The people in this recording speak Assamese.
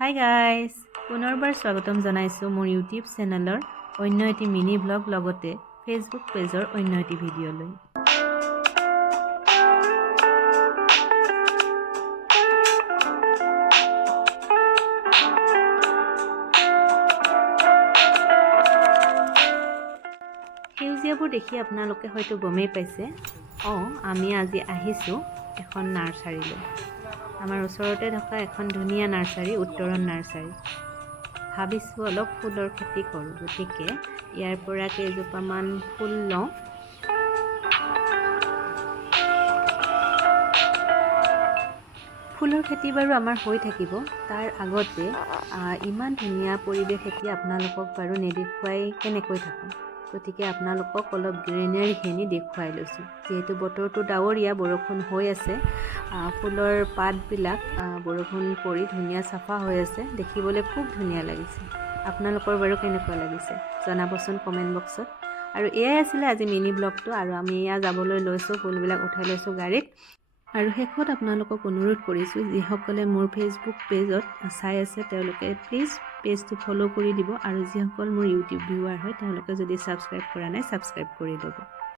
হাই গাইজ, পুনৰবাৰ স্বাগতম জনাইছোঁ মোৰ ইউটিউব চেনেলৰ অন্য এটি মিনি ব্লগ লগতে ফেচবুক পেজৰ অন্য এটি ভিডিঅ'লৈ। সেউজীয়াবোৰ দেখি আপোনালোকে হয়তো গমেই পাইছে, আমি আজি আহিছোঁ এখন নাৰ্চাৰীলৈ। আমাৰ ওচৰতে থকা এখন ধুনীয়া নাৰ্চাৰী, উত্তৰণ নাৰ্চাৰী। ভাবিছোঁ অলপ ফুলৰ খেতি কৰোঁ, গতিকে ইয়াৰ পৰা কেইজোপামান ফুল লওঁ। ফুলৰ খেতি বাৰু আমাৰ হৈ থাকিব, তাৰ আগতে ইমান ধুনীয়া পৰিৱেশ এতিয়া আপোনালোকক বাৰু নেদেখুৱাই কেনেকৈ থাকোঁ। গতিকে আপোনালোকক অলপ গ্ৰীনেৰীখিনি দেখুৱাই লৈছোঁ। যিহেতু বতৰটো ডাৱৰীয়া, বৰষুণ হৈ আছে, ফুলৰ পাতবিলাক বৰষুণ পৰি ধুনীয়া চাফা হৈ আছে, দেখিবলৈ খুব ধুনীয়া লাগিছে। আপোনালোকৰ বাৰু কেনেকুৱা লাগিছে জনাবচোন কমেণ্ট বক্সত। আৰু এয়াই আছিলে আজি মিনি ব্লগটো, আৰু আমি এয়া যাবলৈ লৈছোঁ, ফুলবিলাক উঠাই লৈছোঁ গাড়ীত। আৰু শেষত আপোনালোকক অনুৰোধ কৰিছোঁ, যিসকলে মোৰ ফেচবুক পেজত চাই আছে তেওঁলোকে প্লিজ পেজটো ফ'ল' কৰি দিব, আৰু যিসকল মোৰ ইউটিউব ভিউৱাৰ হয় তেওঁলোকে যদি ছাবস্ক্ৰাইব কৰা নাই ছাবস্ক্ৰাইব কৰি ল'ব।